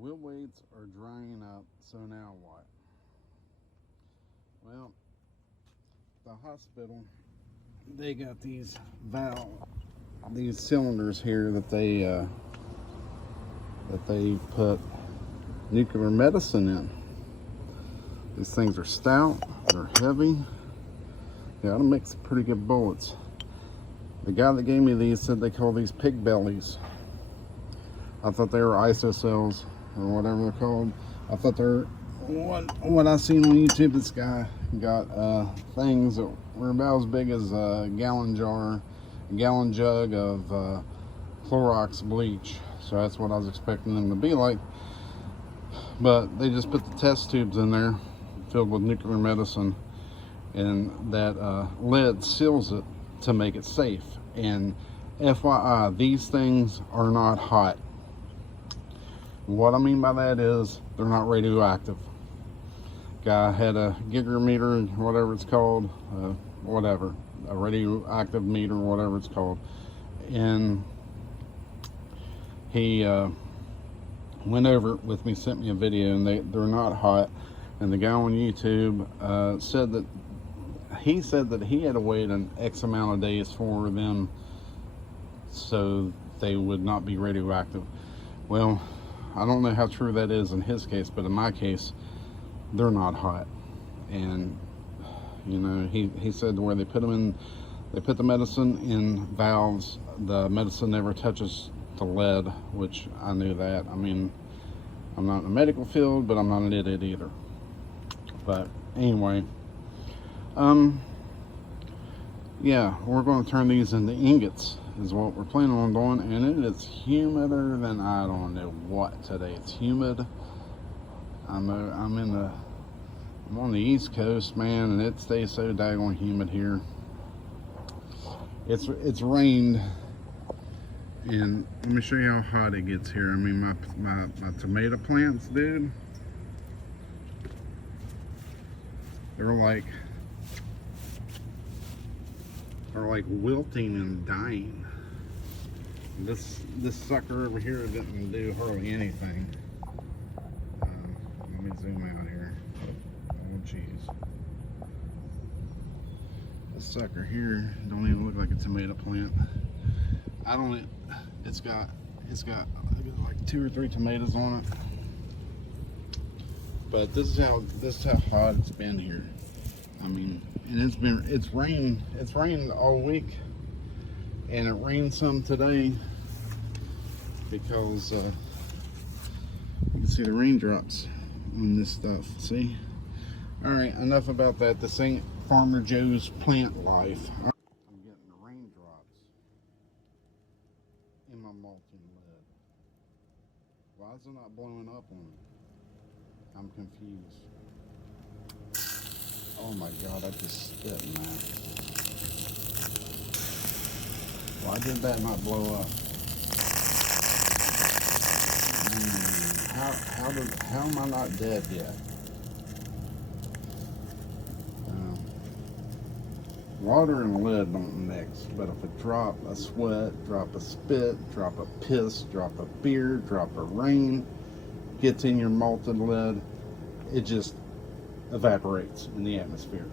Wheel weights are drying up, so now what? Well, the hospital, they got these cylinders here that they put nuclear medicine in. These things are stout, they're heavy, they ought to make some pretty good bullets. The guy that gave me these said they call these pig bellies. I thought they were isocells or whatever they're called. I thought they're what I seen on YouTube. This guy got things that were about as big as a gallon jug of Clorox bleach. So that's what I was expecting them to be like. But they just put the test tubes in there filled with nuclear medicine, and that lead seals it to make it safe. And FYI, these things are not hot. What I mean by that is they're not radioactive. Guy had a Geiger meter, whatever it's called, a radioactive meter, whatever it's called, and he went over it with me, sent me a video, and they're not hot. And the guy on YouTube said that he had to wait an X amount of days for them so they would not be radioactive. Well, I don't know how true that is in his case, but in my case, they're not hot. And you know, he said where they put the medicine in valves, the medicine never touches the lead, which I knew that. I mean, I'm not in the medical field, but I'm not an idiot either. But anyway, yeah, we're going to turn these into ingots is what we're planning on doing, and it is humider than I don't know what today. It's humid. I'm on the East Coast, man, and it stays so daggone humid here. It's rained, and let me show you how hot it gets here. I mean, my tomato plants, dude, they're like wilting and dying. This sucker over here didn't do hardly anything. Let me zoom out here. Oh jeez. This sucker here don't even look like a tomato plant. It's got like 2 or 3 tomatoes on it. But this is how hot it's been here. I mean, and it's rained all week, and it rained some today because you can see the raindrops on this stuff. See? All right, enough about that. This ain't Farmer Joe's plant life. I'm getting the raindrops in my molten lead. Why is it not blowing up on me? I'm confused. Oh my God, I just spit in that. Why did that not blow up? How am I not dead yet? Water and lead don't mix, but if a drop of sweat, drop of spit, drop of piss, drop of beer, drop of rain gets in your molten lead, it just evaporates in the atmosphere.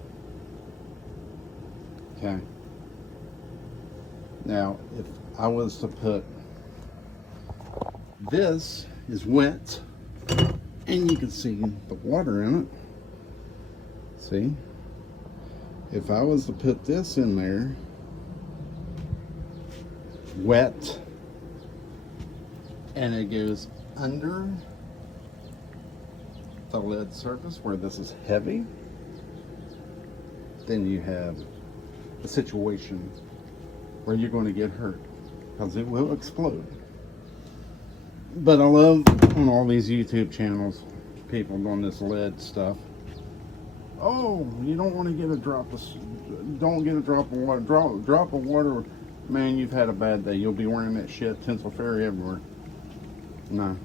Okay. Now, if I was to put, this is wet, and you can see the water in it. See? If I was to put this in there, wet, and it goes under the lead surface where this is heavy, then you have a situation where you're going to get hurt because it will explode. But I love on all these YouTube channels, people doing this lead stuff. Oh, you don't want to get a drop of, don't get a drop of water. Drop of water, man, you've had a bad day. You'll be wearing that shit, Tinsel Fairy everywhere. No.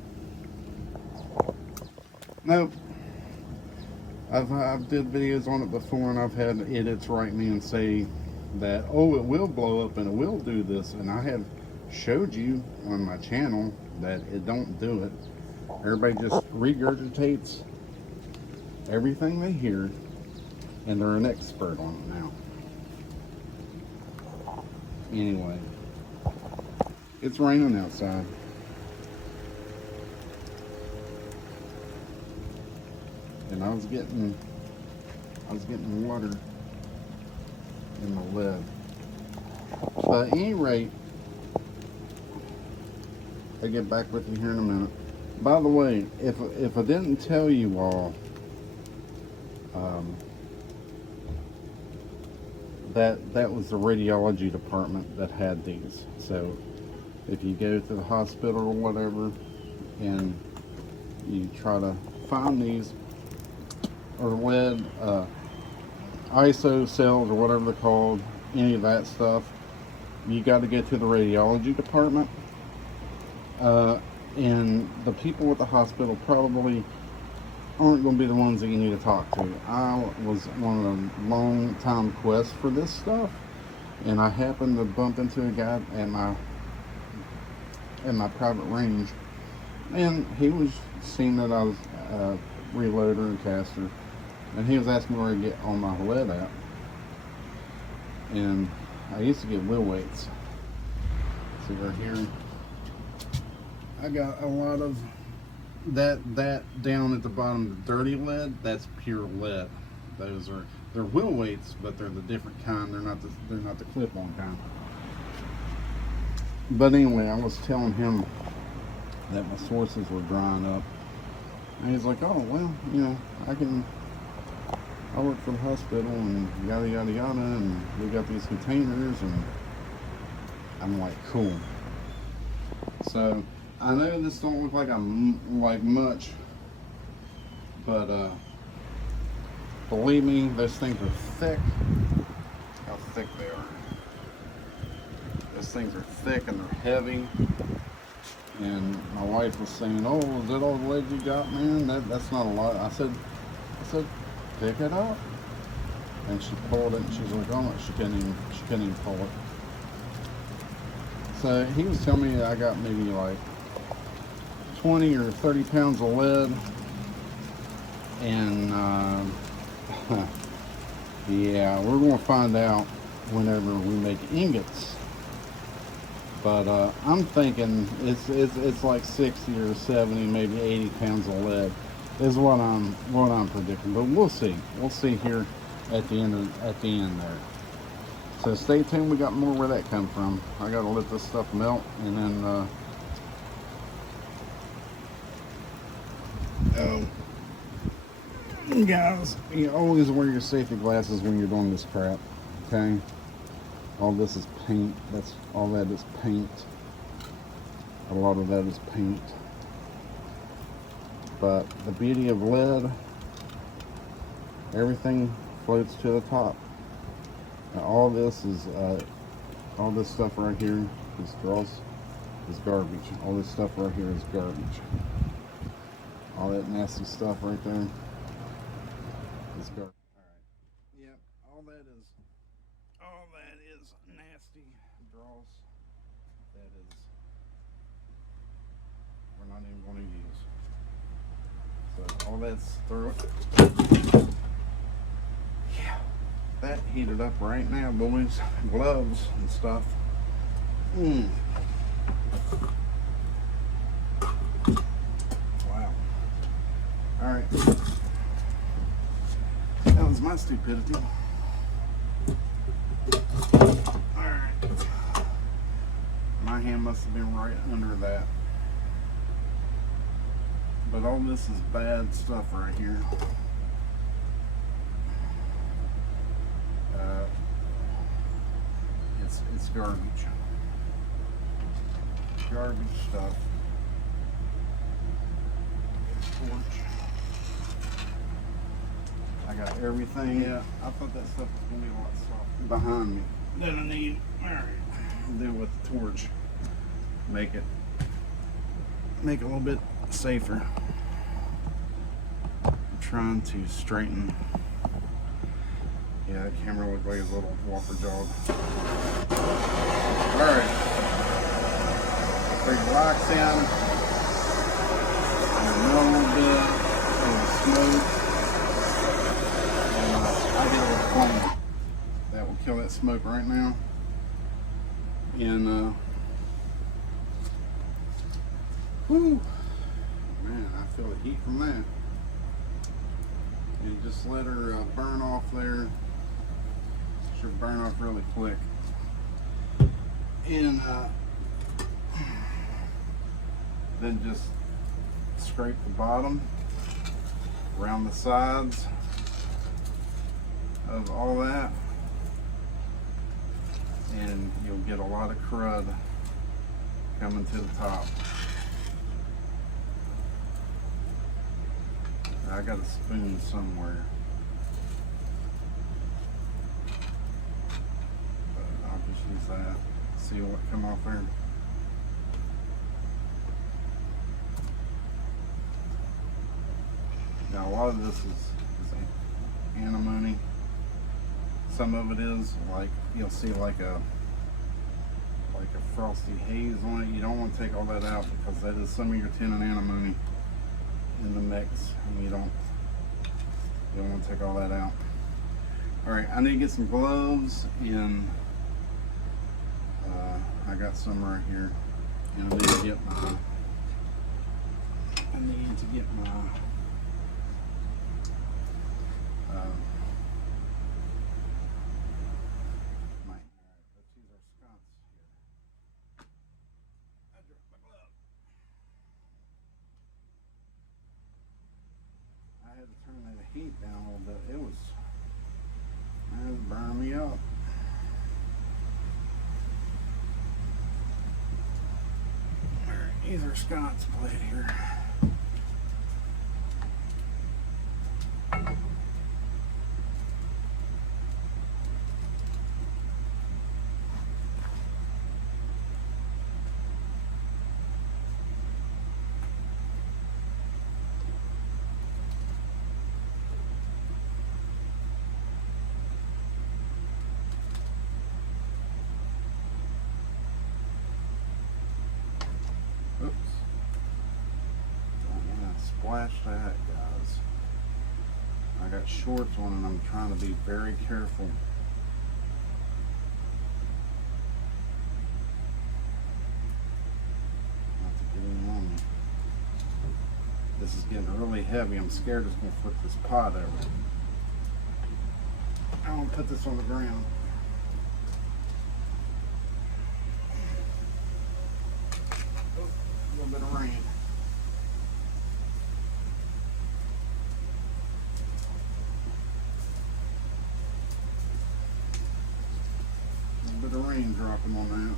Nope. I've did videos on it before, and I've had edits write me and say that, oh, it will blow up and it will do this, and I have showed you on my channel that it don't do it. Everybody just regurgitates everything they hear, and they're an expert on it now. Anyway, it's raining outside. And I was getting water in the lead. So at any rate, I'll get back with you here in a minute. By the way, if I didn't tell you all, that was the radiology department that had these. So if you go to the hospital or whatever and you try to find these, or lead, ISO cells or whatever they're called, any of that stuff, you got to go to the radiology department. And the people at the hospital probably aren't going to be the ones that you need to talk to. I was on a long time quest for this stuff, and I happened to bump into a guy at my private range, and he was seeing that I was a reloader and caster, and he was asking me where to get on my lead at. And I used to get wheel weights. See right here, I got a lot of that down at the bottom, the dirty lead. That's pure lead. They're wheel weights, but they're the different kind. They're not the clip-on kind. But anyway, I was telling him that my sources were drying up, and he's like, "Oh well, you know, I work for the hospital and yada yada yada, and we got these containers." And I'm like, "Cool." So I know this don't look like much, but believe me, those things are thick. How thick they are. Those things are thick and they're heavy. And my wife was saying, "Oh, is that all the lead you got, man? That's not a lot." I said, "Pick it up." And she pulled it, and she was like, "Oh, she couldn't even pull it." So he was telling me I got maybe like 20 or 30 pounds of lead, and yeah, we're going to find out whenever we make ingots. But I'm thinking it's like 60 or 70, maybe 80 pounds of lead is what I'm predicting. But we'll see. We'll see here at the end there. So stay tuned. We got more where that come from. I got to let this stuff melt, and then guys, you always wear your safety glasses when you're doing this crap. Okay. All this is paint. All that is paint. A lot of that is paint. But the beauty of lead, everything floats to the top. Now all this stuff right here, this dross, is garbage. All this stuff right here is garbage. All that nasty stuff right there is garbage. Alright. Yep, all that is nasty dross. That is, we're not even going to use. So all that's through it. Yeah. That heated up right now, boys. Gloves and stuff. Wow. Alright. That was my stupidity. Alright. My hand must have been right under that. But all this is bad stuff right here. It's garbage. Garbage stuff. Torch. I got everything. Yeah, I thought that stuff was gonna be a lot softer behind me. Then I need, alright, deal with the torch. Make it a little bit safer. I'm trying to straighten. Yeah, that camera looked like a little Walker jog. Alright. Bring the rocks in. And mode. And I hit it with a flame. That will kill that smoke right now. And whew, man, I feel the heat from that. And just let her burn off there. Should burn off really quick. And then just scrape the bottom around the sides of all that, and you'll get a lot of crud coming to the top. I got a spoon somewhere, but I'll just use that. See what come off there. Now a lot of this is antimony. Some of it is, like you'll see like a frosty haze on it. You don't want to take all that out because that is some of your tin and antimony in the mix, and you don't want to take all that out. All right, I need to get some gloves, and I got some right here, and I need to get my let's use our sconce here. I dropped my glove. I had to turn that heat down a little bit. It was burning me up. Alright, use our sconce blade here. Oops. Don't want to splash that, guys. I got shorts on and I'm trying to be very careful. Not to get in on me. This is getting really heavy. I'm scared it's going to flip this pot over. I'm going to put this on the ground. A little bit of rain. A little bit of rain dropping on that.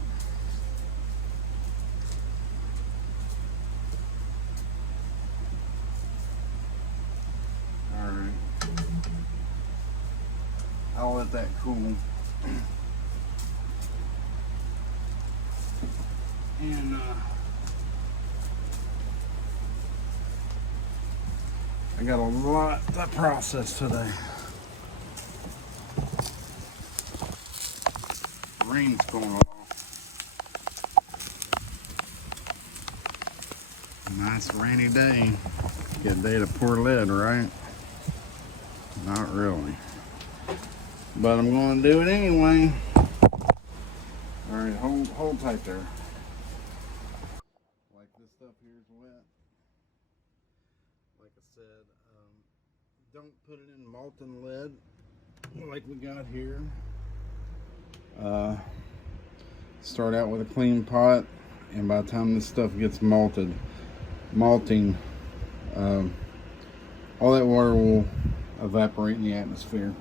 All right. I'll let that cool. And I got a lot to process today. Rain's going along. Nice rainy day. Good day to pour lead, right? Not really. But I'm going to do it anyway. All right, hold tight there. Like this stuff here is wet. Like I said, don't put it in molten lead like we got here. Start out with a clean pot, and by the time this stuff gets malting, all that water will evaporate in the atmosphere.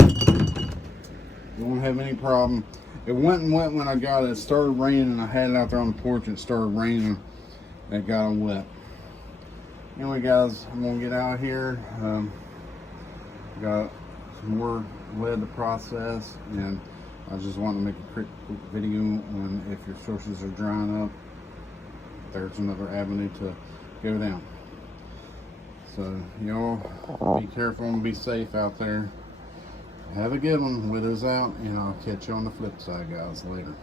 You won't have any problem. It went and wet when I got it. It started raining, and I had it out there on the porch, and it started raining, and it got wet. Anyway, guys, I'm gonna get out here. Got some more lead to process, and I just want to make a quick video on if your sources are drying up, there's another avenue to go down. So y'all be careful and be safe out there. Have a good one. Widow's out, and I'll catch you on the flip side, guys, later.